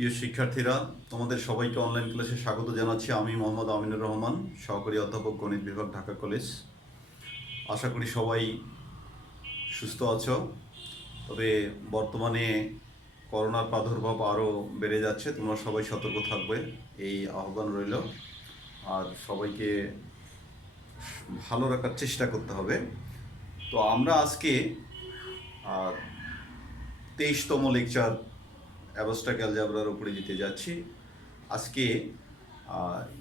প্রিয় শিক্ষার্থীরা, তোমাদের সবাইকে অনলাইন ক্লাসে স্বাগত জানাচ্ছি। আমি মোহাম্মদ আমিনুর রহমান, সহকারী অধ্যাপক, গণিত বিভাগ, ঢাকা কলেজ। আশা করি সবাই সুস্থ আছো। তবে বর্তমানে করোনার প্রাদুর্ভাব আরও বেড়ে যাচ্ছে, তোমরা সবাই সতর্ক থাকবে, এই আহ্বান রইল। আর সবাইকে ভালো রাখার চেষ্টা করতে হবে। তো আমরা আজকে 23তম লেকচার অ্যাবস্ট্রাক্ট অ্যালজেব্রার উপরে দিতে যাচ্ছি। আজকে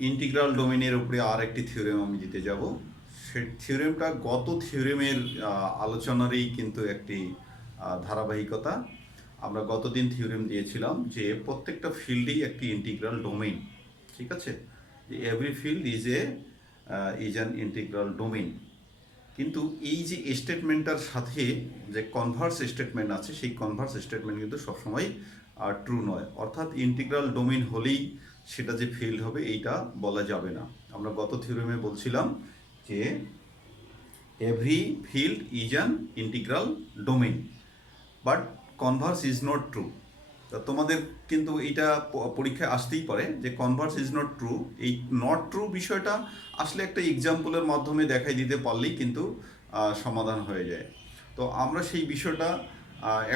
ইন্টিগ্রাল ডোমেনের উপরে আর একটি থিওরেম আমি দিতে যাব। সেই থিওরেমটা গত থিওরেমের আলোচনারই কিন্তু একটি ধারাবাহিকতা। আমরা গতদিন থিওরেম দিয়েছিলাম যে প্রত্যেকটা ফিল্ডই একটি ইন্টিগ্রাল ডোমেইন, ঠিক আছে? Every field is an integral domain. কিন্তু এই যে স্টেটমেন্টটার সাথে যে কনভার্স স্টেটমেন্ট আছে, সেই কনভার্স স্টেটমেন্ট কিন্তু সবসময় ট্রু নয়। অর্থাৎ ইন্টিগ্রাল ডোমেইন হলেই সেটা যে ফিল্ড হবে এইটা বলা যাবে না। আমরা গত থিওরেমে বলছিলাম যে every field is an integral domain, but Converse is not true. তা তোমাদের কিন্তু এইটা পরীক্ষায় আসতেই পারে যে কনভার্স ইজ নট ট্রু। এই নট ট্রু বিষয়টা আসলে একটা এক্সাম্পলের মাধ্যমে দেখাই দিতে পারলেই কিন্তু সমাধান হয়ে যায়। তো আমরা সেই বিষয়টা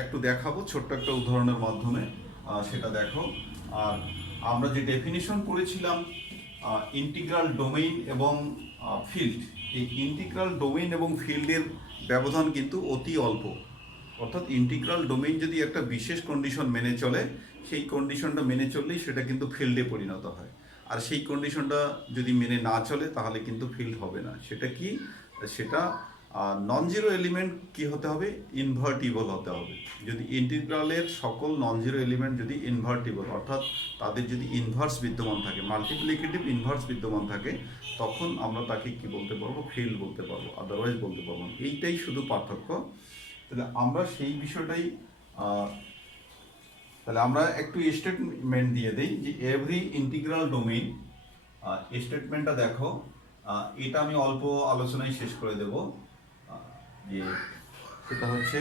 একটু দেখাবো ছোট্ট একটা উদাহরণের মাধ্যমে। সেটা দেখো। আর আমরা যে ডেফিনিশন করেছিলাম ইন্টিগ্রাল ডোমেইন এবং ফিল্ড, এই ইন্টিগ্রাল ডোমেইন এবং ফিল্ডের ব্যবধান কিন্তু অতি অল্প। অর্থাৎ ইন্টিগ্রাল ডোমেইন যদি একটা বিশেষ কন্ডিশন মেনে চলে, সেই কন্ডিশনটা মেনে চললেই সেটা কিন্তু ফিল্ডে পরিণত হয়। আর সেই কন্ডিশনটা যদি মেনে না চলে তাহলে কিন্তু ফিল্ড হবে না। সেটা কি? সেটা নন জিরো এলিমেন্ট কি হতে হবে? ইনভার্টিবল হতে হবে। যদি ইন্টিগ্রালের সকল নন জিরো এলিমেন্ট যদি ইনভার্টিবল, অর্থাৎ তাদের যদি ইনভার্স বিদ্যমান থাকে, মাল্টিপ্লিকেটিভ ইনভার্স বিদ্যমান থাকে, তখন আমরা তাকে কি বলতে পারবো? ফিল্ড বলতে পারবো, আদারওয়াইজ বলতে পারবো না। এইটাই শুধু পার্থক্য। তাহলে আমরা সেই বিষয়টাই তাহলে আমরা একটু স্টেটমেন্ট দিয়ে দিই যে এভরি ইন্টিগ্রাল ডোমেইন। স্টেটমেন্টটা দেখো। এটা আমি অল্প আলোচনায় শেষ করে দেব। যে সেটা হচ্ছে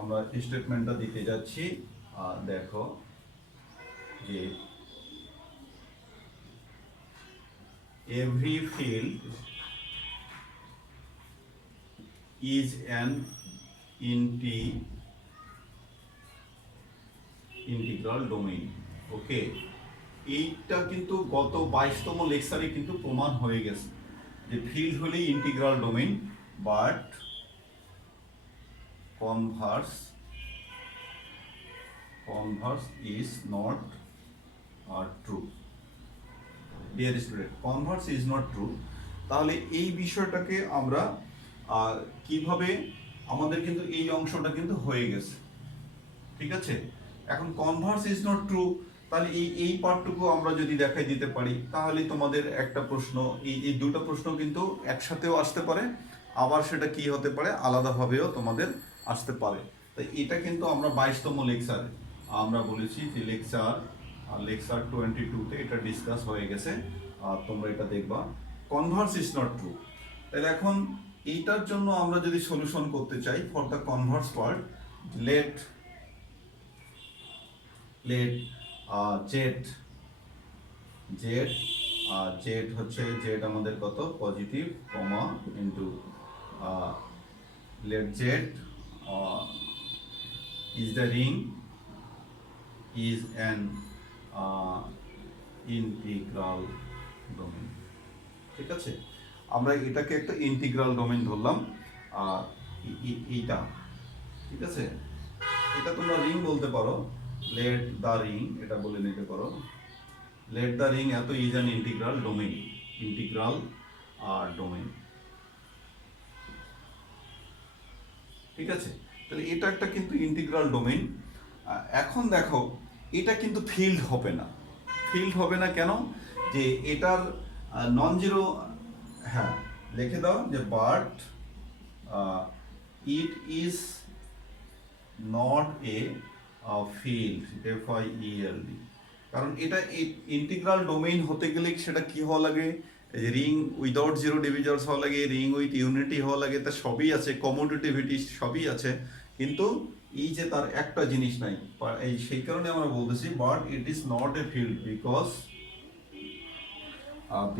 আমরা স্টেটমেন্টটা দিতে যাচ্ছি। দেখো যে every field is an integral domain. Okay, এইটা কিন্তু গত 22তম লেকচারে কিন্তু প্রমাণ হয়ে গেছে যে ফিল্ড হলেই integral domain, but Converse is not true. Dear student, Converse is not true. তাহলে এই বিষয়টাকে আমরা কিভাবে, আমাদের কিন্তু এই অংশটা কিন্তু হয়ে গেছে, ঠিক আছে? এখন কনভার্স ইজ নট ট্রু, তাহলে এই পার্টটুকু আমরা যদি দেখাই দিতে পারি, তাহলে তোমাদের একটা প্রশ্ন, এই দুটো প্রশ্ন কিন্তু একসাথেও আসতে পারে, আবার সেটা কি হতে পারে, আলাদাভাবেও তোমাদের আসতে পারে। তাই এটা কিন্তু আমরা 22তম লেকচারে আমরা বলেছি যে লেকচার 22-তে এটা ডিসকাস হয়ে গেছে। তোমরা এটা দেখবা, কনভার্স ইজ নট ট্রু। তাহলে এখন এইটার জন্য আমরা যদি সলিউশন করতে চাই for the converse part, let Z হচ্ছে জেড আমাদের কত? Positive, comma into let Z is the ring is an integral domain. ঠিক আছে, আমরা এটাকে একটা ইন্টিগ্রাল ডোমেইন ধরলাম। এইটা ঠিক আছে, এটা তোমরা রিং বলতে পারো, লেট দ্য রিং এটা বলে নিতে পারো। লেট দ্য রিং এত ইজ অ্যান ইন্টিগ্রাল ডোমেইন, ঠিক আছে? তাহলে এটা একটা কিন্তু ইন্টিগ্রাল ডোমেইন। এখন দেখো, এটা কিন্তু ফিল্ড হবে না। কেন? যে এটার নন জিরো, হ্যাঁ লিখে দাও যে but it is not a field, FIELD। কারণ এটা ইন্টিগ্রাল ডোমেইন হতে গেলে সেটা কি হওয়া লাগে? রিং উইদাউট জিরো ডিভিজার্স হওয়া লাগে, রিং উইথ ইউনিটি হওয়া লাগে, তা সবই আছে, কমোডিটিভিটি সবই আছে, কিন্তু এই যে তার একটা জিনিস নাই, এই সেই কারণে আমরা বলতেছি but it is not a field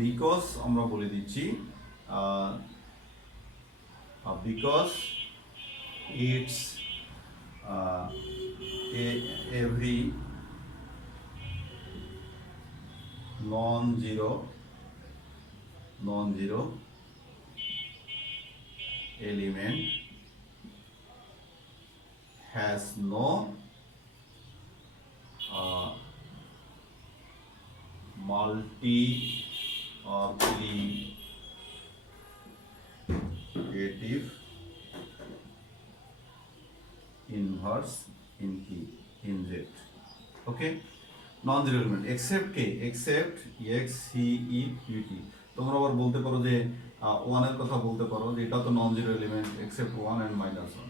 because আমরা বলে দিচ্ছি because it's every non-zero element has no multi or negative inverse in Z. Okay, non-zero element except x c e u t. তোমরা আবার বলতে পারো যে ওয়ানের কথা বলতে পারো যে এটা তো নন জিরো এলিমেন্ট এক্সেপ্ট 1 and -1।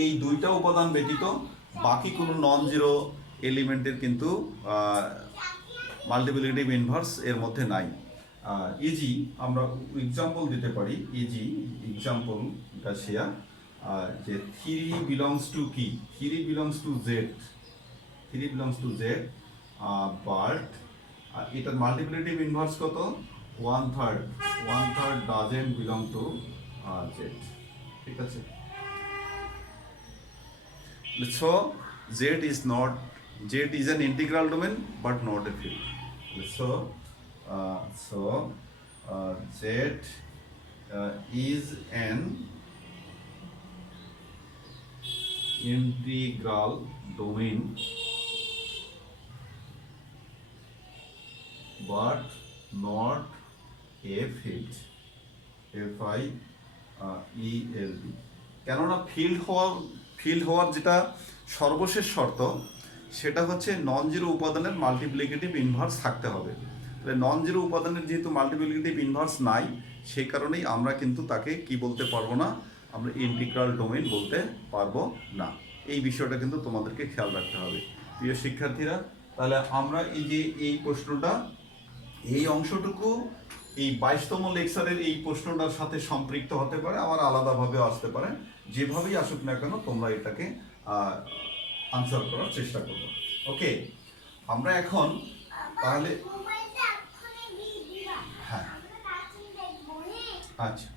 এই দুইটা উপাদান ব্যতীত বাকি কোনো নন জিরো এলিমেন্টের কিন্তু মাল্টিপ্লিকেটিভ ইনভার্স এর মধ্যে নাই। ইজি আমরা এক্সাম্পল দিতে পারি, ইজি এক্সাম্পল শেয়ার যে 3 belongs to কি, 3 belongs to Z, 3 belongs to Z, but এটার মাল্টিপ্লিকেটিভ ইনভার্স কত, 1/3 doesn't belong to Z। ঠিক আছে, so Z is an integral domain but not a field। so Z is an integral domain but not a field, F-I-E-L-D। কেননা field হওয়ার যেটা সর্বশেষ শর্ত সেটা হচ্ছে নন জিরো উপাদানের মাল্টিপ্লিকেটিভ ইনভার্স থাকতে হবে। তাহলে নন জিরো উপাদানের যেহেতু মাল্টিপ্লিকেটিভ ইনভার্স নাই, সেই কারণেই আমরা কিন্তু তাকে কি বলতে পারবো না, আমরা ইন্টিগ্রাল ডোমেইন বলতে পারবো না। এই বিষয়টা কিন্তু তোমাদেরকে খেয়াল রাখতে হবে প্রিয় শিক্ষার্থীরা। তাহলে আমরা এই যে এই প্রশ্নটা, এই অংশটুকু এই 22তম লেকচারের এই প্রশ্নটার সাথে সম্পৃক্ত হতে পারে, আবার আলাদাভাবে আসতে পারে। যেভাবেই আসুক না কেন তোমরা এটাকে আনসার করার চেষ্টা করবো। ওকে, আমরা এখন তাহলে হ্যাঁ আচ্ছা,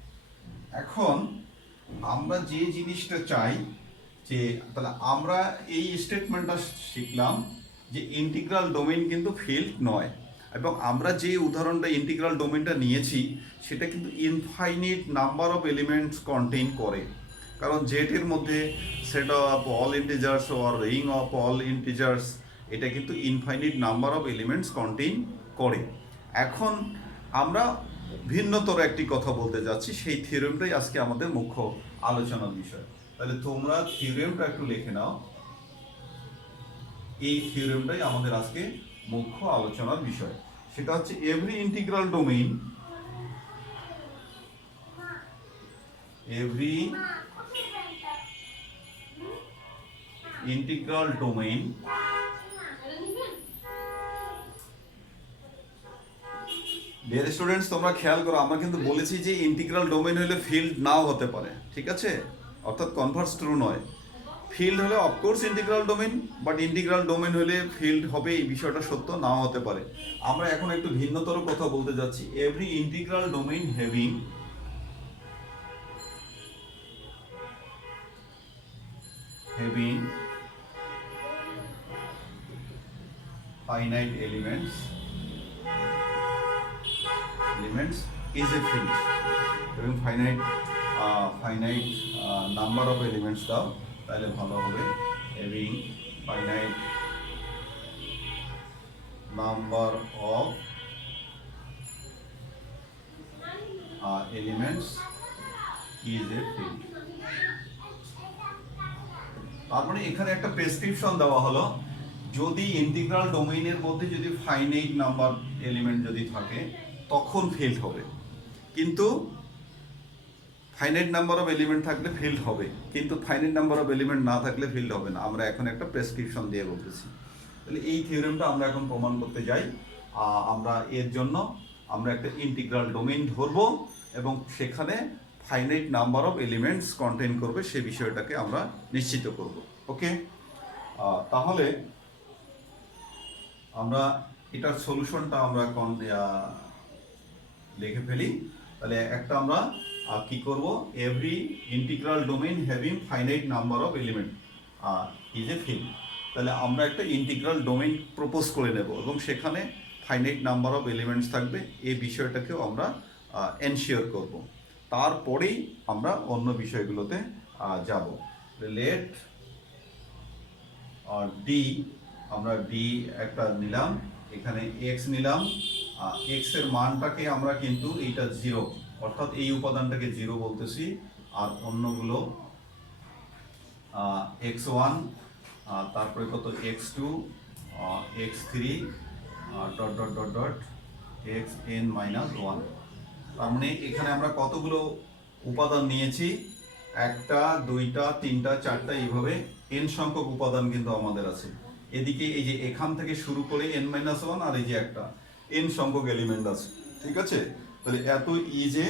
এখন আমরা যে জিনিসটা চাই যে তাহলে আমরা এই স্টেটমেন্টটা শিখলাম যে ইন্টিগ্রাল ডোমেইন কিন্তু ফিল্ড নয়, এবং আমরা যে উদাহরণটা ইন্টিগ্রাল ডোমেইনটা নিয়েছি সেটা কিন্তু infinite number of elements contain করে। কারণ জেটের মধ্যে set of all integers or ring of all integers, এটা কিন্তু infinite number of elements contain করে। এখন আমরা ভিন্নতর একটি কথা বলতে যাচ্ছি, সেই থিওরেমটাই আজকে আমাদের মুখ্য আলোচনার বিষয়। তাহলে তোমরা থিওরেমটা একটু লিখে নাও, এই থিওরেমটাই আমাদের আজকে মুখ্য আলোচনার বিষয়। সেটা হচ্ছে every integral domain dear students, তোমরা খেয়াল করো, আমরা কিন্তু বলেছি যে ইন্টিগ্রাল ডোমেইন হলে ফিল্ড নাও হতে পারে, ঠিক আছে, অর্থাৎ কনভার্স ট্রু নয়। ফিল্ড হলে of course integral domain, but integral domain হলে ফিল্ড হবে এই বিষয়টা সত্য নাও হতে পারে। আমরা এখন একটু ভিন্নতর কথা বলতে যাচ্ছি, every integral domain having finite elements is a field। এবং finite number of elements দাও, তাহলে ভালো হবে। having finite number of elements is a field। তার মানে এখানে একটা প্রেসক্রিপশন দেওয়া হলো, যদি ইন্টিগ্রাল ডোমেইনের মধ্যে যদি ফাইনাইট নাম্বার এলিমেন্ট যদি থাকে তখন ফিল্ড হবে, কিন্তু ফাইনাইট নাম্বার অফ এলিমেন্ট থাকলে ফিল্ড হবে, কিন্তু ফাইনাইট নাম্বার অফ এলিমেন্ট না থাকলে ফিল্ড হবে না। আমরা এখন একটা প্রেসক্রিপশন দিয়ে বলতেছি। তাহলে এই থিওরেমটা আমরা এখন প্রমাণ করতে যাই। আমরা এর জন্য আমরা একটা ইন্টিগ্রাল ডোমেইন ধরবো এবং সেখানে finite number of elements contain করবে সে বিষয়টাকে আমরা নিশ্চিত করব। ওকে, তাহলে আমরা এটার সলিউশনটা আমরা লিখে ফেলি। তাহলে একটা আমরা কি করব, every integral domain having finite number of element is a field. তাহলে আমরা একটা ইন্টিগ্রাল ডোমেইন প্রপোজ করে নেব এবং সেখানে ফাইনাইট নাম্বার অফ এলিমেন্টস থাকবে, এই বিষয়টাকেও আমরা এনশিওর করব। তারপরেই আমরা অন্য বিষয়গুলোতে যাব। লেট ডি, আমরা ডি একটা নিলাম, এখানে এক্স নিলাম, এক্স এর মানটাকে আমরা কিন্তু এইটা 0, অর্থাৎ এই উপাদানটাকে 0 বলতেছি, আর অন্যগুলো x1, তারপরে কত x2, x3 dot dot dot dot xn-1। তার মানে এখানে আমরা কতগুলো উপাদান নিয়েছি, 1টা 2টা 3টা 4টা, এইভাবে n সংখ্যক উপাদান কিন্তু আমাদের আছে। এদিকে এই যে এখান থেকে শুরু করে n-1, আর এই যে একটা n সংখ্যক এলিমেন্ট আছে, ঠিক আছে। তাহলে এত is a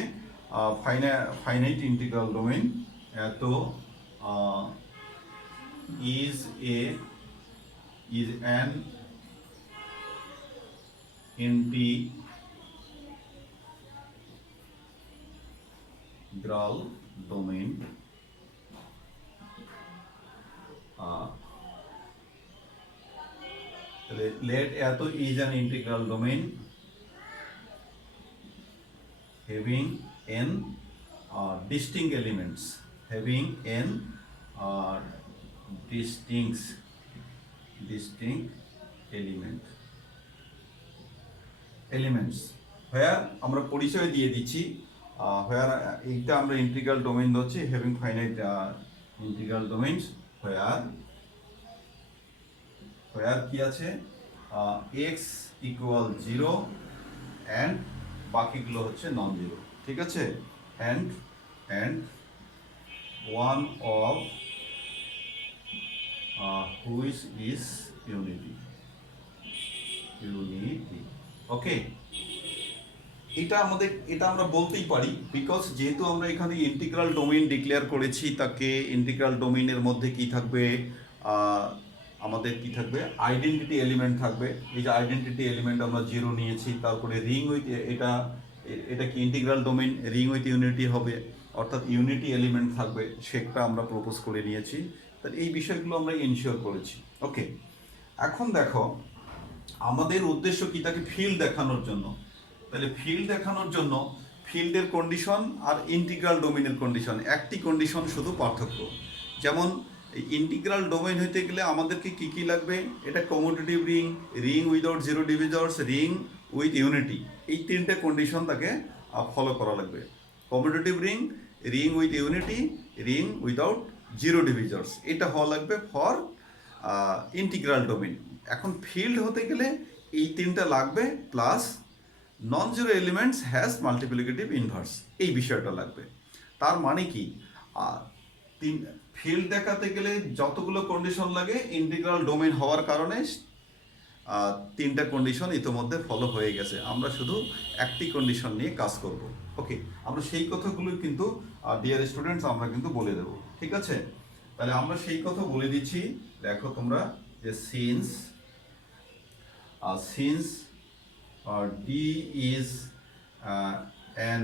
finite integral domain, এত is an integral domain let এত is an integral domain having n distinct elements, having n distinct elements where আমরা পরিচয় দিয়ে দিচ্ছি, where এইটা আমরা ইন্টিগ্রাল ডোমেইন ধরছি, having finite integral domains where কি আছে, x equal 0 and বাকিগুলো হচ্ছে নন জিরো, ঠিক আছে। and one of which is unity। ওকে, এটা আমরা বলতেই পারি, বিকজ যেহেতু আমরা এখানে ইন্টিগ্রাল ডোমেইন ডিক্লেয়ার করেছি, তাকে ইন্টিগ্রাল ডোমেইনের মধ্যে কি থাকবে, আমাদের কি থাকবে, আইডেন্টিটি এলিমেন্ট থাকবে। এই যে আইডেন্টিটি এলিমেন্ট আমরা 0 নিয়েছি, তারপরে রিং উইথ, এটা কি integral domain, ring with unity হবে, অর্থাৎ ইউনিটি এলিমেন্ট থাকবে, সেটা আমরা প্রপোজ করে নিয়েছি। তাহলে এই বিষয়গুলো আমরা ইনশিওর করেছি। ওকে, এখন দেখো আমাদের উদ্দেশ্য কি, তাকে ফিল্ড দেখানোর জন্য। তাহলে ফিল্ড দেখানোর জন্য ফিল্ডের কন্ডিশন আর ইন্টিগ্রাল ডোমেইনের কন্ডিশন, একটি কন্ডিশন শুধু পার্থক্য। যেমন ইন্টিগ্রাল ডোমেইন হইতে গেলে আমাদেরকে কি কি লাগবে, এটা commutative ring, ring without 0 divisors, ring with unity, এই 3টে কন্ডিশন তাকে ফলো করা লাগবে। Commutative ring, ring with unity, ring without 0 divisors, এটা হওয়া লাগবে ফর ইন্টিগ্রাল ডোমেইন। এখন ফিল্ড হতে গেলে এই 3টা লাগবে, plus non zero elements has multiplicative inverse, এই বিষয়টা লাগবে। তার মানে কি, ফিল্ড দেখাতে গেলে যতগুলো কন্ডিশন লাগে, ইন্টিগ্রাল ডোমেইন হওয়ার কারণে 3টা কন্ডিশন ইতিমধ্যে ফলো হয়ে গেছে, আমরা শুধু একটি কন্ডিশন নিয়ে কাজ করব। ওকে, আমরা সেই কথাগুলো কিন্তু ডিয়ার স্টুডেন্টস আমরা কিন্তু বলে দেব, ঠিক আছে। তাহলে আমরা সেই কথা বলে দিচ্ছি, দেখো তোমরা, যে since D is an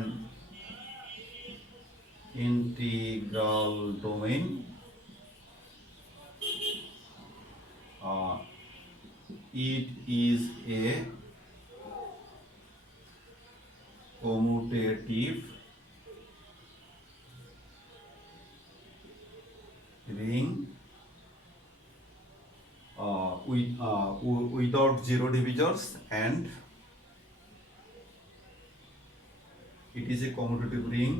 integral domain, it is a commutative ring without 0 divisors, and it is a commutative ring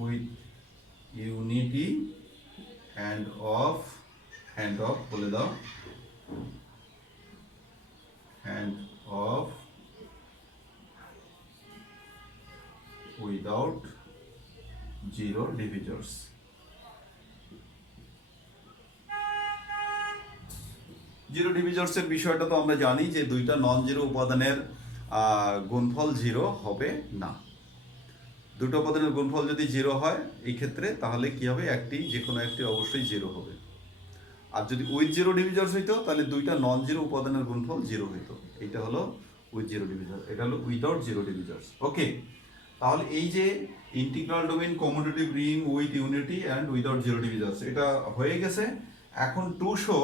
with unity and of বলে দাও, and of without 0 divisors। Zero ডিভিজর্সের বিষয়টা তো আমরা জানি যে দুইটা নন জিরো উপাদানের গুণফল 0 হবে না। দুটো উপাদানের গুণফল যদি 0 হয় এই ক্ষেত্রে, তাহলে কি হবে, যে কোনো একটি অবশ্যই 0 হবে। আর যদি উইথ জিরো ডিভিজার্স হইতো তাহলে দুইটা নন জিরো উপাদানের গুণফল 0 হইতো। এইটা হলো উইথ জিরো ডিভিজার, এটা হলো উইদাউট জিরো ডিভিজার্স। ওকে, তাহলে এই যে integral domain commutative ring with unity and without zero divisors, এটা হয়ে গেছে। এখন টু শো,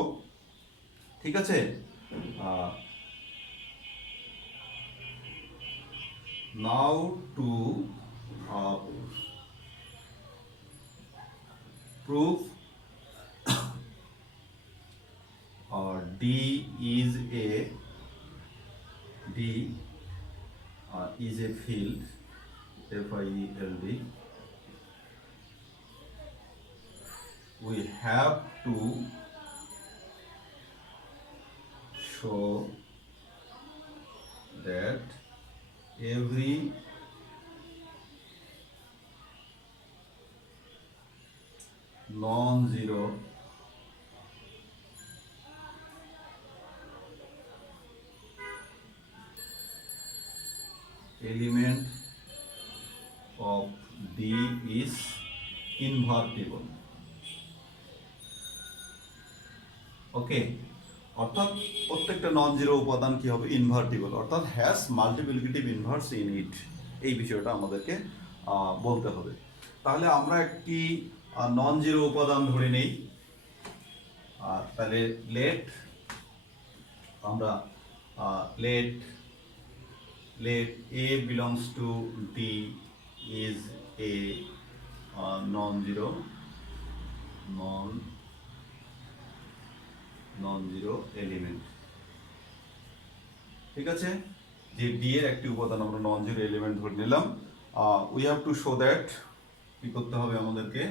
ঠিক আছে, now to prove D is a field, F-I-E-L-D. We have to show that every non-zero element of D is invertible. ওকে, অর্থাৎ প্রত্যেকটা non zero উপাদান কি হবে, ইনভার্টিবল, অর্থাৎ has multiplicative inverse in it. এই বিষয়টা আমাদেরকে বলতে হবে। তাহলে আমরা একটি নন জিরো উপাদান ধরে নেই। তাহলে let A belongs to D is a non-zero element. ঠিক আছে, যে D এর একটি উপাদান আমরা নন জিরো এলিমেন্ট ধরে নিলাম। We have to show that, কি করতে হবে আমাদেরকে,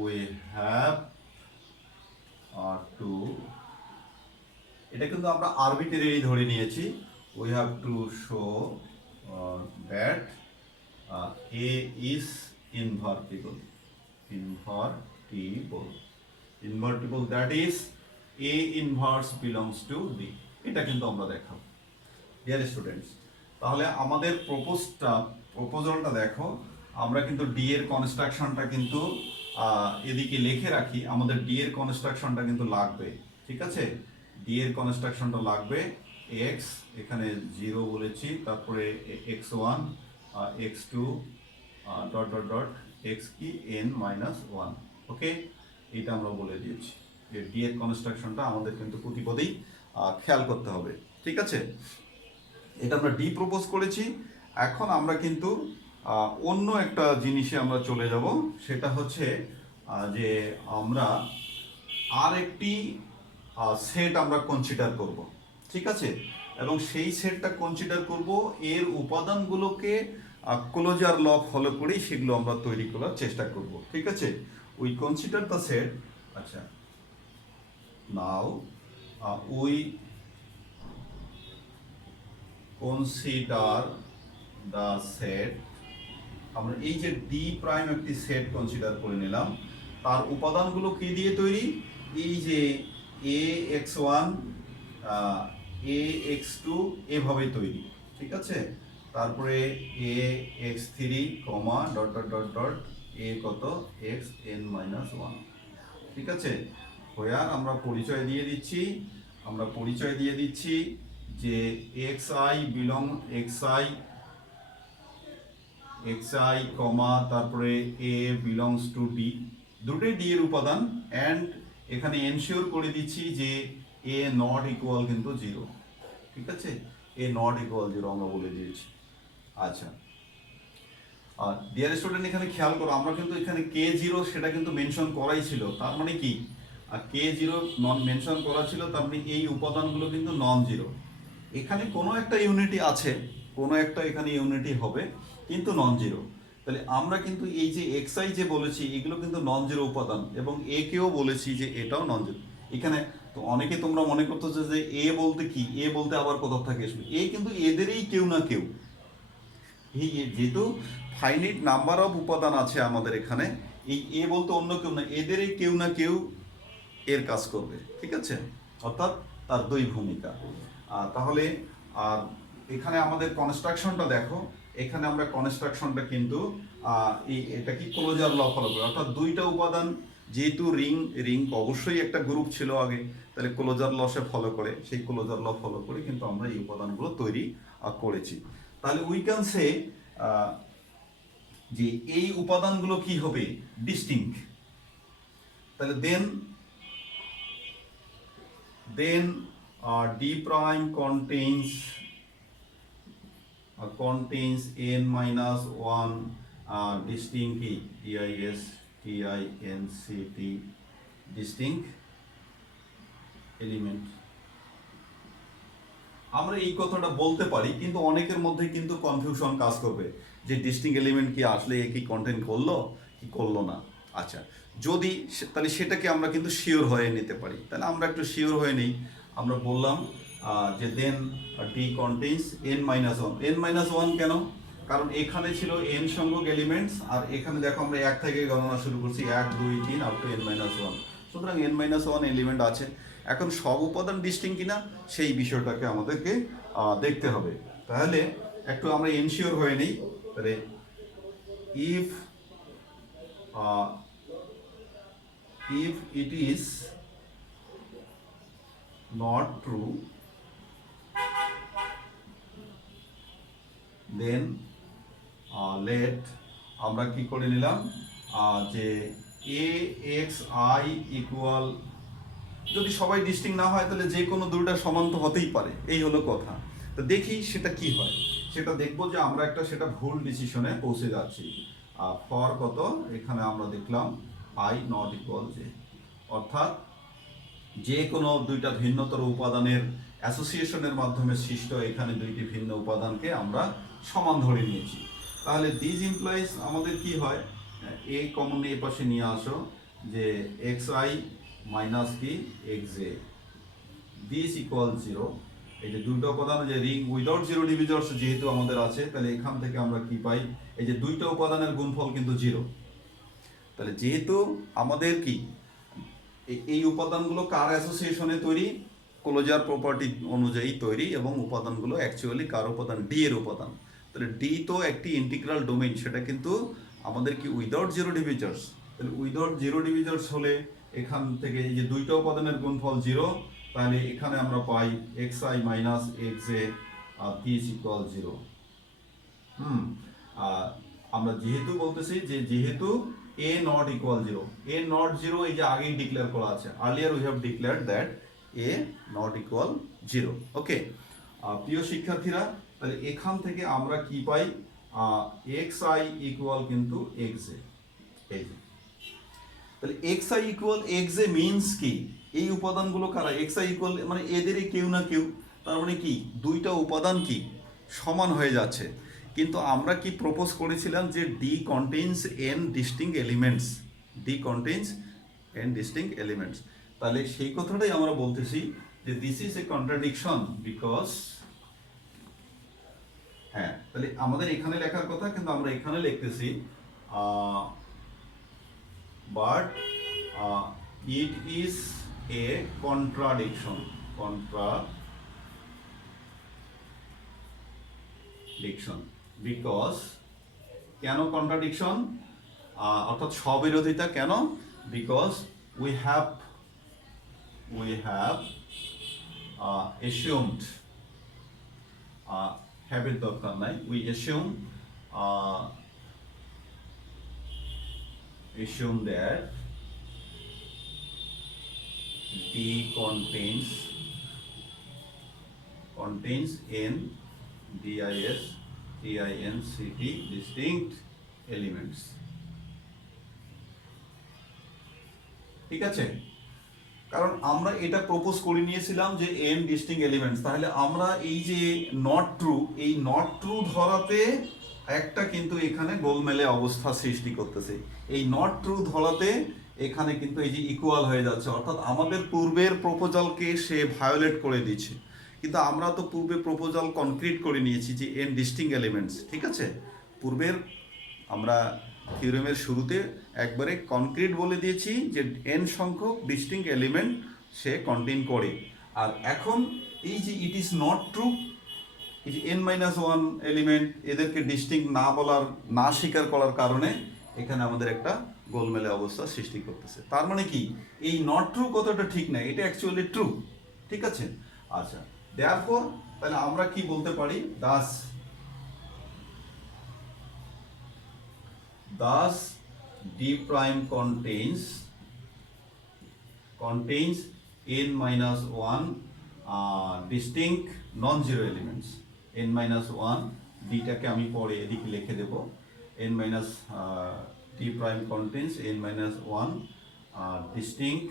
we have to, এটা কিন্তু আমরা আরবিট্রারি ধরে নিয়েছি। we have to show that A is invertible, that is A inverse belongs to D। এটা কিন্তু আমরা দেখাবো ডিয়ার স্টুডেন্টস। তাহলে আমাদের প্রপোজালটা দেখো, আমরা কিন্তু ডি এর কনস্ট্রাকশনটা কিন্তু এদিকে লিখে রাখি। আমাদের ডি এর কনস্ট্রাকশনটা কিন্তু লাগবে, ঠিক আছে, ডি এর কনস্ট্রাকশনটা লাগবে। এক্স এখানে 0 বলেছি, তারপরে x1 x2 dot dot dot x কি n-1। ওকে, এটা আমরা বলে দিয়েছি। ডি এর কনস্ট্রাকশনটা আমাদের কিন্তু প্রতিপদেই খেয়াল করতে হবে, ঠিক আছে। এটা আমরা ডি প্রপোজ করেছি। এখন আমরা কিন্তু অন্য একটা জিনিসে আমরা চলে যাব, সেটা হচ্ছে যে আমরা আর একটি সেট আমরা কনসিডার করব, ঠিক আছে, এবং সেই সেটটা কনসিডার করব এর উপাদানগুলোকে ক্লোজার ল ফলো করেই সেগুলো আমরা তৈরি করার চেষ্টা করব, ঠিক আছে। উই কনসিডার দ্য সেট, আচ্ছা, now we consider the set. আমরা এই যে ডি প্রাইম একটি সেট কনসিডার করে নিলাম, তার উপাদানগুলো কি দিয়ে তৈরি, এই যে ax1 ax2 এভাবে তৈরি, ঠিক আছে। তারপরে ax3 comma dot dot dot dot A কত xn-1, ঠিক আছে। হোয়ার আমরা পরিচয় দিয়ে দিচ্ছি যে xi কমা তারপরে a belongs to d, দুটোই d এর উপাদান, অ্যান্ড এখানে এনশিওর করে দিচ্ছি যে a নট ইকুয়াল কিন্তু 0, ঠিক আছে, a নট ইকুয়াল 0 আমরা বলে দিয়েছি। আচ্ছা, ডিয়ার স্টুডেন্ট এখানে খেয়াল করো, আমরা কিন্তু এখানে k0 সেটা কিন্তু মেনশন করাই ছিল। তার মানে কি, k0 নন মেনশন করা ছিল, তার মানে এই উপাদানগুলো কিন্তু নন জিরো। এখানে কোনো একটা ইউনিটি আছে, কোনো একটা এখানে ইউনিটি হবে, কিন্তু নন জিরো। তাহলে আমরা কিন্তু এই যে xi যে বলেছি এগুলো কিন্তু নন জিরো উপাদান, এবং a কেও বলেছি যে এটাও নন জিরো। এখানে তো অনেকে তোমরা মনে করতেছো যে a বলতে কি, a বলতে আবার কোথা থেকে আসবে, a কিন্তু এদেরই কেউ না কেউ। এই যেহেতু ফাইনাইট নাম্বার অফ উপাদান আছে আমাদের এখানে, এই a বলতে অন্য কেউ না, এদেরই কেউ না কেউ এর কাজ করবে, ঠিক আছে, অর্থাৎ তার দুই ভূমিকা। তাহলে আর এখানে আমাদের কনস্ট্রাকশনটা দেখো, এখানে আমরা কনস্ট্রাকশনটা কিন্তু এটা কি ক্লোজার ল ফলো করি, অর্থাৎ দুইটা উপাদান যেহেতু রিং রিং অবশ্যই একটা গ্রুপ ছিল আগে, তাহলে ক্লোজার ল সে ফলো করে, সেই ক্লোজার ল ফলো করে কিন্তু আমরা এই উপাদানগুলো তৈরি করেছি। তাহলে উই ক্যান সে যে এই উপাদানগুলো কি হবে, ডিস্টিংক্ট। তাহলে দেন D prime contains n minus 1 distinct distinct element। আমরা এই কথাটা বলতে পারি, কিন্তু অনেকের মধ্যে কিন্তু কনফিউশন কাজ করবে যে ডিস্টিংক্ট এলিমেন্ট কি আসলে কি কন্টেন্ট করলো কি করলো না। আচ্ছা, যদি তাহলে সেটাকে আমরা কিন্তু শিওর হয়ে নিতে পারি, তাহলে আমরা একটু শিওর হয়ে নিই। আমরা বললাম যে then D contains n minus one. n minus one কেন? কারণ এখানে ছিল n সংখ্যক এলিমেন্টস, আর এখানে দেখো আমরা 1 থেকে গণনা শুরু করছি, 1 2 3 up to n minus one. সুতরাং n মাইনাস ওয়ান এলিমেন্ট আছে। এখন সব উপাদান ডিস্টিংক্ট কিনা সেই বিষয়টাকে আমাদেরকে দেখতে হবে। তাহলে একটু আমরা এনশিওর হয়ে নিই। তাহলে if it is not true, then let আমরা কি করে নিলাম যে AXI ইকুয়াল, যদি সবাই ডিস্টিংক্ট না হয় তাহলে যে কোনো দুইটা সমান তো হতেই পারে, এই হলো কথা। তো দেখি সেটা কি হয়, সেটা দেখবো যে আমরা একটা সেটা ভুল ডিসিশনে পৌঁছে যাচ্ছি। ফর কত, এখানে আমরা দেখলাম I নট ইকুয়াল জে, অর্থাৎ যে কোনো দুইটা ভিন্নতর উপাদানের অ্যাসোসিয়েশনের মাধ্যমে সৃষ্ট এখানে দুইটি ভিন্ন উপাদানকে আমরা সমান ধরে নিয়েছি। তাহলে দিস ইমপ্লয়েজ আমাদের কি হয়, এ কমন এই পাশে নিয়ে আসো, যে xi মাইনাস কি xj দিস ইকুয়াল জিরো। এই যে দুইটা উপাদান, যে রিং উইদাউট জিরো ডিভিজর্স যেহেতু আমাদের আছে, তাহলে এখান থেকে আমরা কি পাই, এই যে দুইটা উপাদানের গুণফল কিন্তু জিরো। তাহলে যেহেতু আমাদের কি এই উপাদানগুলো কার অ্যাসোসিয়েশনে তৈরি, ক্লোজার প্রপার্টি অনুযায়ী তৈরি, এবং উপাদানগুলো অ্যাকচুয়ালি কার উপাদান, ডি এর উপাদান। তাহলে ডি তো একটি ইন্টিগ্রাল ডোমেইন, সেটা কিন্তু আমাদের কি উইদাউট জিরো ডিভিজার্স। তাহলে উইদাউট জিরো ডিভিজার্স হলে এখান থেকে এই যে দুইটা উপাদানের গুণফল জিরো, তাহলে এখানে আমরা পাই xi minus xj this equal zero. আমরা যেহেতু বলতেছি যে যেহেতু a not equal 0, a not 0 এই যে আগেই ডিক্লেয়ার করা আছে, earlier we have declared that a not equal 0। ওকে, প্রিয় শিক্ষার্থীরা, তাহলে এখান থেকে আমরা কি পাই, xi ইকুয়াল কিন্তু xj। এই যে তাহলে xi ইকুয়াল xj মিন্স কি, এই উপাদানগুলো কারা, xi ইকুয়াল মানে এদেরই কেউ না কেউ, তার মানে কি দুইটা উপাদান কি সমান হয়ে যাচ্ছে। কিন্তু আমরা কি প্রপোজ করেছিলাম যে D contains n distinct elements, D contains n distinct elements. তাহলে সেই কথাটাই আমরা বলতেছি যে this is a contradiction because, হ্যাঁ তাহলে আমাদের এখানে লেখার কথা কিন্তু আমরা এখানে লিখতেছি but it is a contradiction because, কেন কন্ট্রাডিকশন অর্থাৎ স্ববিরোধিতা কেন, because we have assumed, have এর দরকার নাই, we assume that D contains n DISTINCT distinct elements। ঠিক আছে, কারণ আমরা এটা প্রপোজ করে নিয়েছিলাম যে n ডিস্টিংক্ট এলিমেন্টস। তাহলে আমরা এই যে নট ট্রু, এই নট ট্রু ধরাতে একটা কিন্তু এখানে গোলমেলে অবস্থা সৃষ্টি করতেছে। এই নট ট্রু ধরাতে এখানে কিন্তু এই যে ইকুয়াল হয়ে যাচ্ছে, অর্থাৎ আমাদের পূর্বের প্রপোজালকে সে ভায়োলেট করে দিচ্ছে। কিন্তু আমরা তো পূর্বে প্রপোজাল কনক্রিট করে নিয়েছি যে n ডিস্টিংক্ট এলিমেন্টস, ঠিক আছে। পূর্বের আমরা থিওরেমের শুরুতে একবারে কনক্রিট বলে দিয়েছি যে n সংখ্যক ডিস্টিংক্ট এলিমেন্ট সে কন্টেইন করে। আর এখন এই যে ইট ইজ নট ট্রু, এই যে n মাইনাস ওয়ান এলিমেন্ট এদেরকে ডিস্টিংক্ট না স্বীকার করার কারণে এখানে আমাদের একটা গোলমেলে অবস্থা সৃষ্টি করতেছে। তার মানে কি এই নট ট্রু কথাটা ঠিক না, এটা অ্যাকচুয়ালি ট্রু। ঠিক আছে, আচ্ছা, দেয়ারফর তাহলে আমরা কি বলতে পারি, Das d prime contains n minus 1 distinct non-zero elements। n minus 1 dটাকে আমি পরে এদিকে লিখে দেব, n minus d prime contains n minus 1 distinct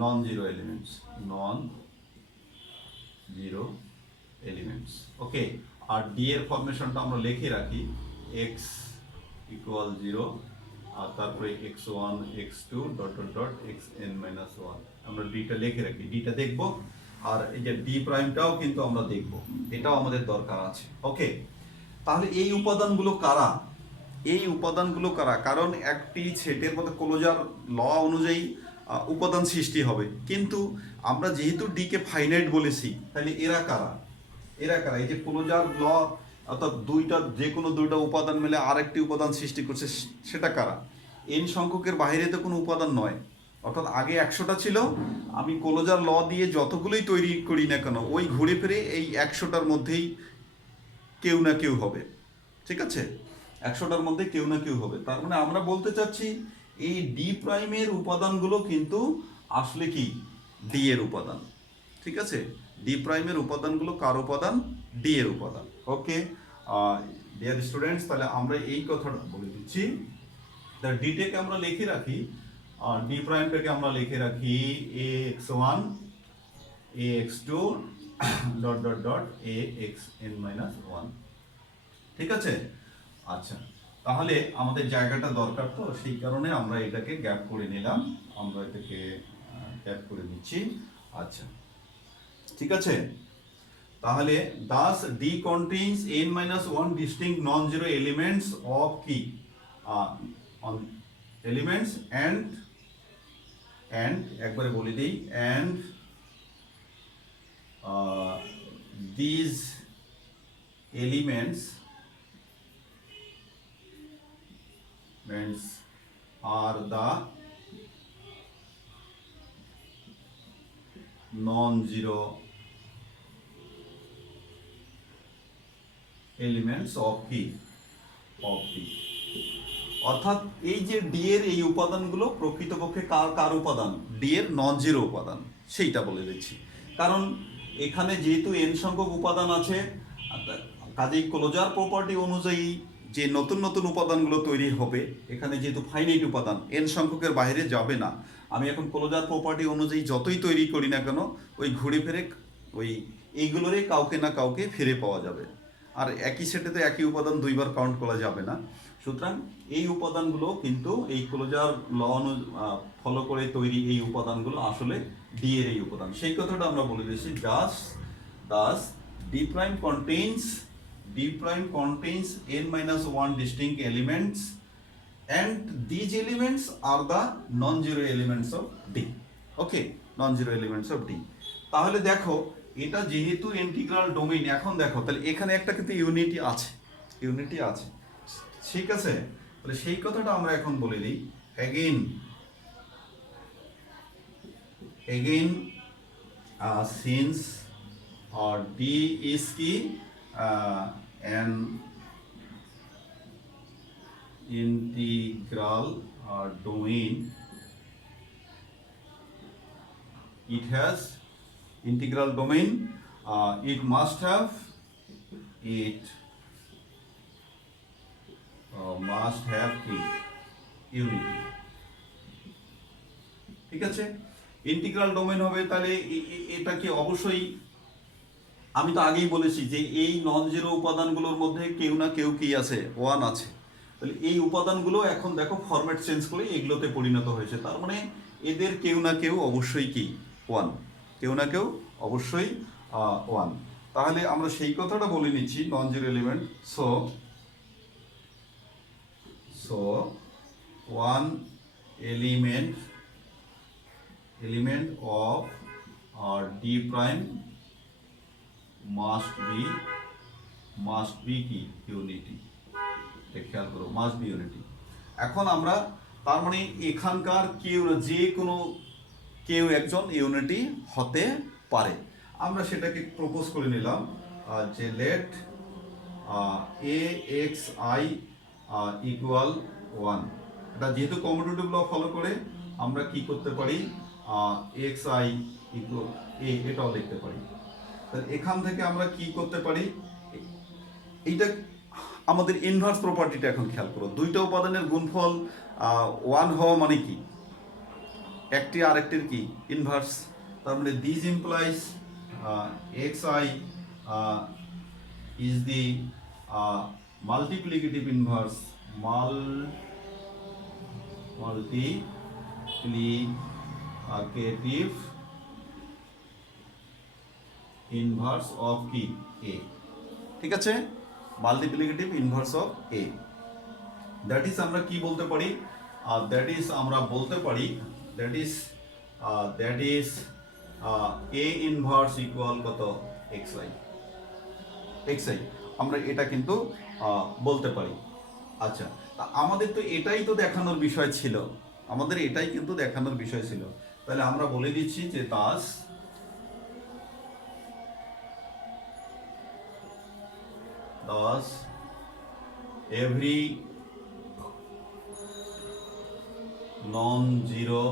non-zero elements। ওকে, আর d এর ফরমেশনটা আমরা লিখে রাখি x ইকুয়াল 0 আর তারপরে x1 x2 dot dot dot xn minus 1। আমরা ডিটা লিখে রাখি, ডিটা দেখব, আর এই যে ডি প্রাইমটাও কিন্তু আমরা দেখব, এটাও আমাদের দরকার আছে। ওকে, তাহলে এই উপাদানগুলো কারা? কারণ একটি সেটের মধ্যে ক্লোজার ল অনুযায়ী উপাদান সৃষ্টি হবে, কিন্তু আমরা যেহেতু ডি কে ফাইনাইট বলেছি, তাহলে এরা কারা? এই যে ক্লোজার ল অর্থাৎ যে কোনো দুইটা উপাদান মিলে আরেকটি উপাদান সৃষ্টি করছে, সেটা কারা? এন সংখ্যকের বাইরে তো কোনো উপাদান নয়, অর্থাৎ আগে 100টা ছিল, আমি ক্লোজার ল দিয়ে যতগুলোই তৈরি করি না কেন, ওই ঘুরে ফিরে এই 100টার মধ্যেই কেউ না কেউ হবে। ঠিক আছে, 100টার মধ্যে কেউ না কেউ হবে। তার মানে আমরা বলতে চাচ্ছি এই ডি প্রাইমের উপাদানগুলো কিন্তু আসলে কি ডি এর উপাদান। ঠিক আছে, ডি প্রাইমের উপাদানগুলো কার উপাদান? ডি এর উপাদান। ওকে ডিয়ার স্টুডেন্টস, তাহলে আমরা এই কথাটা বলে দিচ্ছি। তাহলে ডিটাকে আমরা লিখে রাখি, ডি প্রাইমটাকে আমরা লিখে রাখি ax1 ax2 dot dot dot axn minus 1। ঠিক আছে, আচ্ছা, তাহলে আমাদের জায়গাটা দরকার, তো সেই কারণে আমরা এটাকে গ্যাপ করে নিলাম, আমরা এটাকে গ্যাপ করে নিচ্ছি। আচ্ছা, ঠিক আছে, তাহলে thus D contains n minus 1 distinct non-zero elements of key elements and একবারে বলে দিই, and these elements are the non-zero elements of D। অর্থাৎ এই যে ডি এর এই উপাদানগুলো প্রকৃতপক্ষে কার উপাদান? ডি এর নন জিরো উপাদান, সেইটা বলে দিচ্ছি। কারণ এখানে যেহেতু এন সংখ্যক উপাদান আছে, কাজেই ক্লোজার প্রপার্টি অনুযায়ী যে নতুন নতুন উপাদানগুলো তৈরি হবে, এখানে যেহেতু ফাইনাইট উপাদান এন সংখ্যকের বাইরে যাবে না, আমি এখন ক্লোজার প্রপার্টি অনুযায়ী যতই তৈরি করি না কেন, ওই ঘুরে ফিরে ওই এইগুলোরই কাউকে না কাউকে ফিরে পাওয়া যাবে। আর একই সেটে তো একই উপাদান দুইবার কাউন্ট করা যাবে না। সুতরাং এই উপাদানগুলো কিন্তু এই ক্লোজার ল ফলো করে তৈরি এই উপাদানগুলো আসলে ডি এর এই উপাদান, সেই কথাটা আমরা বলে দিয়েছি। Das D prime contains n minus 1 distinct elements and these elements are the non-zero elements of D। Okay, non-zero elements of D। তাহলে দেখো, এটা যেহেতু ইন্টিগ্রাল ডোমেইন, এখন দেখো তাহলে এখানে একটা কিন্তু ইউনিটি আছে। ঠিক আছে, তাহলে সেই কথাটা আমরা এখন বলে দিই। again since D is কি an integral domain, it has integral domain, it must have unity। ঠিক আছে, ইন্টিগ্রাল ডোমেন হবে, তাহলে এটা কি অবশ্যই, আমি তো আগেই বলেছি যে এই নন জিরো উপাদানগুলোর মধ্যে কেউ না কেউ কি আছে, ওয়ান আছে। তাহলে এই উপাদানগুলো এখন দেখো ফরম্যাট চেঞ্জ করে এগুলোতে পরিণত হয়েছে, তার মানে এদের কেউ না কেউ অবশ্যই কি ওয়ান, ওয়ান। তাহলে আমরা সেই কথাটা বলে নিচ্ছি, নন zero element. So one element element of D prime must be কি ইউনিটি, খেয়াল করো, মাস্ট বি ইউনিটি। এখন আমরা তার মানে এখানকার কেউ যে কোনো কেউ একজন ইউনিটি হতে পারে, আমরা সেটাকে প্রপোজ করে নিলাম যে let A X I equal 1। এটা যেহেতু কমিউটেটিভ ল ফলো করে আমরা কি করতে পারি, এক্স আই ইকুয়াল এ, এটাও লিখতে পারি। তাহলে এখান থেকে আমরা কি করতে পারি, এইটা আমাদের ইনভার্স প্রপার্টিটা এখন খেয়াল করো। দুইটা উপাদানের গুণফল 1 হওয়া মানে কি, একটি আরেকটির কি ইনভার্স। তার মানে this implies x I is the multiplicative inverse multiplicative inverse of কি এ, ঠিক আছে, multiplicative inverse of A. That is আমরা কি বলতে পারি, দ্যাট ইজ আমরা বলতে পারি that is A inverse equal কত এক্স আই, আমরা এটা কিন্তু বলতে পারি। আচ্ছা, তা আমাদের তো এটাই তো দেখানোর বিষয় ছিল, তাহলে আমরা বলে দিচ্ছি যে thus every non-zero,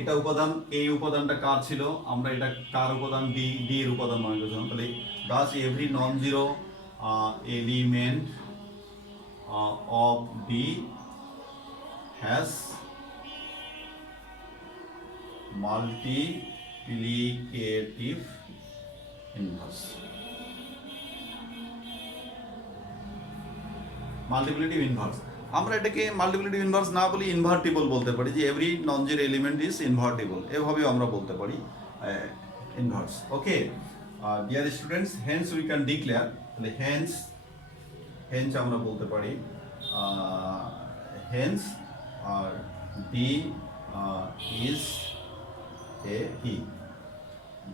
এটা উপাদান, এই উপাদানটা কার ছিল, আমরা এটা কার উপাদান, ডি এর উপাদান মনে করছিলাম। তাহলে thus every non-zero element of D has multiplicative inverse। Multiplicative inverse, আমরা এটাকে মাল্টিপ্লিকেটিভ ইনভার্স না বলি ইনভার্টিবল বলতে পারি, যে every non zero element is invertible, এভাবেও আমরা বলতে পারি ইনভার্স। Okay dear students, hence we can declare, তাহলে হেন্স আমরা বলতে পারি হেন্স আর ডি ইজ এ কি,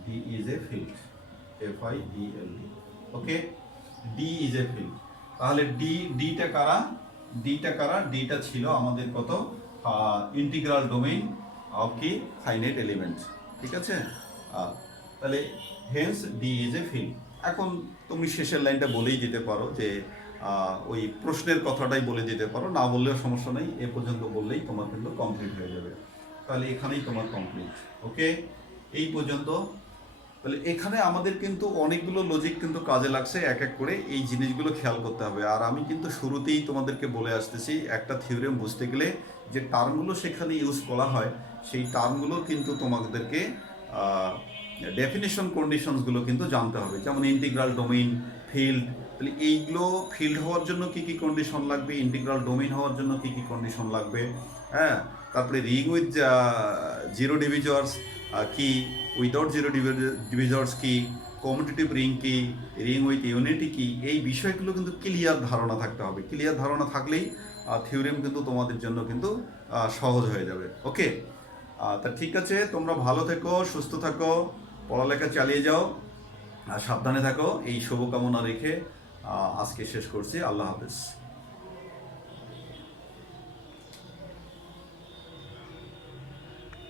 D is a field, FIELD। Okay, D is a field. তাহলে ডিটা কারা, ডিটা ছিল আমাদের কত, ইন্টিগ্রাল ডোমেইন অফ কি ফাইনাইট এলিমেন্ট, ঠিক আছে। তাহলে hence D is a field. এখন তুমি শেষের লাইনটা বলেই দিতে পারো, যে ওই প্রশ্নের কথাটাই বলে দিতে পারো, না বললেও সমস্যা নেই, এ পর্যন্ত বললেই তোমার কিন্তু কমপ্লিট হয়ে যাবে। তাহলে এখানেই তোমার কমপ্লিট। ওকে, এই পর্যন্ত। তাহলে এখানে আমাদের কিন্তু অনেকগুলো লজিক কিন্তু কাজে লাগছে, এক এক করে এই জিনিসগুলো খেয়াল করতে হবে। আর আমি কিন্তু শুরুতেই তোমাদেরকে বলে আসতেছি, একটা থিওরেম বুঝতে গেলে যে টার্মগুলো সেখানে ইউজ করা হয়, সেই টার্মগুলোর কিন্তু তোমাদেরকে ডেফিনেশন কন্ডিশনসগুলো কিন্তু জানতে হবে। যেমন ইন্টিগ্রাল ডোমেইন, ফিল্ড, তাহলে এইগুলো ফিল্ড হওয়ার জন্য কী কী কন্ডিশন লাগবে, ইন্টিগ্রাল ডোমেইন হওয়ার জন্য কী কী কন্ডিশন লাগবে, হ্যাঁ। তারপরে রিং উইথ জিরো ডিভিজর্স কি, উইদাউট জিরো ডিভিজর্স কি, কমিউটেটিভ রিং কি, রিং উইথ ইউনিটি কি, এই বিষয়গুলো কিন্তু ক্লিয়ার ধারণা থাকতে হবে। ক্লিয়ার ধারণা থাকলেই থিওরেম কিন্তু তোমাদের জন্য কিন্তু সহজ হয়ে যাবে। ওকে, তা ঠিক আছে, তোমরা ভালো থেকো, সুস্থ থাকো, পড়ালেখা চালিয়ে যাও, আর সাবধানে থাকো, এই শুভকামনা রেখে আজকে শেষ করছি। আল্লাহ হাফেজ।